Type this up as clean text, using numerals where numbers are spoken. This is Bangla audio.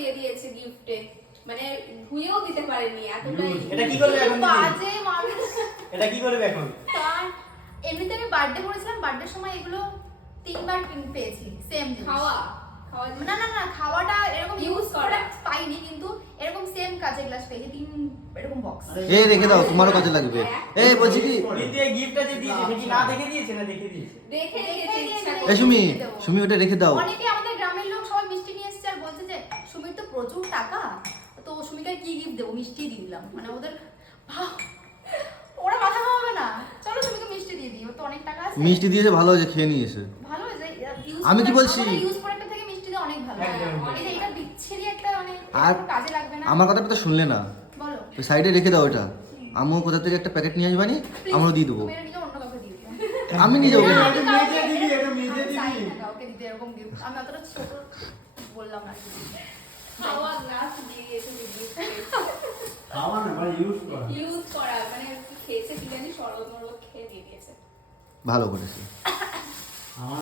দিয়ে দিয়েছে গিফটে, মানে ধুয়েও দিতে পারেনি এতটাই। এটা কি করবে এখন? বাজে মানুষ। এটা কি করবে এখন? তার এমনিতে আমি বার্থডে করেছিলাম, বার্থডের সময় এগুলো 3বার পেয়েছি সেম খাওয়া না না না, খাওয়াটা এরকম ইউজ করা পাইনি, কিন্তু এরকম সেম কাঁচের গ্লাস পেয়েছি 3 এরকম বক্স। এই রেখে দাও, তোমারও কাজে লাগবে। এই বলছি কি দিদি এই গিফটটা যে দিয়েছে সে কি না দেখে দিয়েছে না দেখে দিয়েছে? দেখে দিয়েছে ইচ্ছা এই করে। সুমি, সুমি ওটা রেখে দাও। অনেকে আমাদের গ্রামের লোক সবাই মিষ্টি নিয়ে এসেছে আর বলছে যে সুমির তো প্রচুর টাকা, তো সুমিকে কি গিফট দেবো, মিষ্টি দিয়ে দিলাম। মানে ওদের ওরা মাথা খাওয়াবে না, চলো সুমিকে মিষ্টি দিয়ে দিই, ওর তো অনেক টাকা আছে। মিষ্টি দিয়েছে, ভালো হয়েছে, খেয়ে নিয়েছে। ভালো হয়েছে। আমি কি বলছি? ইউজ প্রোডাক্ট থেকে মিষ্টি দিয়ে অনেক ভালো। এই যে এটা বিচ্ছিরি একটা, মানে আর কাজে লাগবে না। আমার কথাটা তো শুনলে না, বলো ওই সাইডে রেখে দাও ওটা। আমিও কোথা থেকে একটা প্যাকেট নিয়ে আসবানি, আমরাও দিয়ে দেবো। তুমি এটা নিজে অন্য কাউকে দিয়ে দিও। আমি নিয়ে যাবো না, কেন? আমি কাউকে মেয়েদের দিবি, এটা মেয়েদের আমি চাই দিবি। না কাউকে দিতে এরকম গিফট। আমি অতটা ছোট বললাম না। খাওয়া গ্লাস দিয়ে দিয়েছে গিফটে, খাওয়া না মানে ইউজ করা। ইউজ করা, মানে কি খেয়েছে কি জানি, শরবত মরবত খেয়ে দিয়ে দিয়েছে। ভালো করেছে।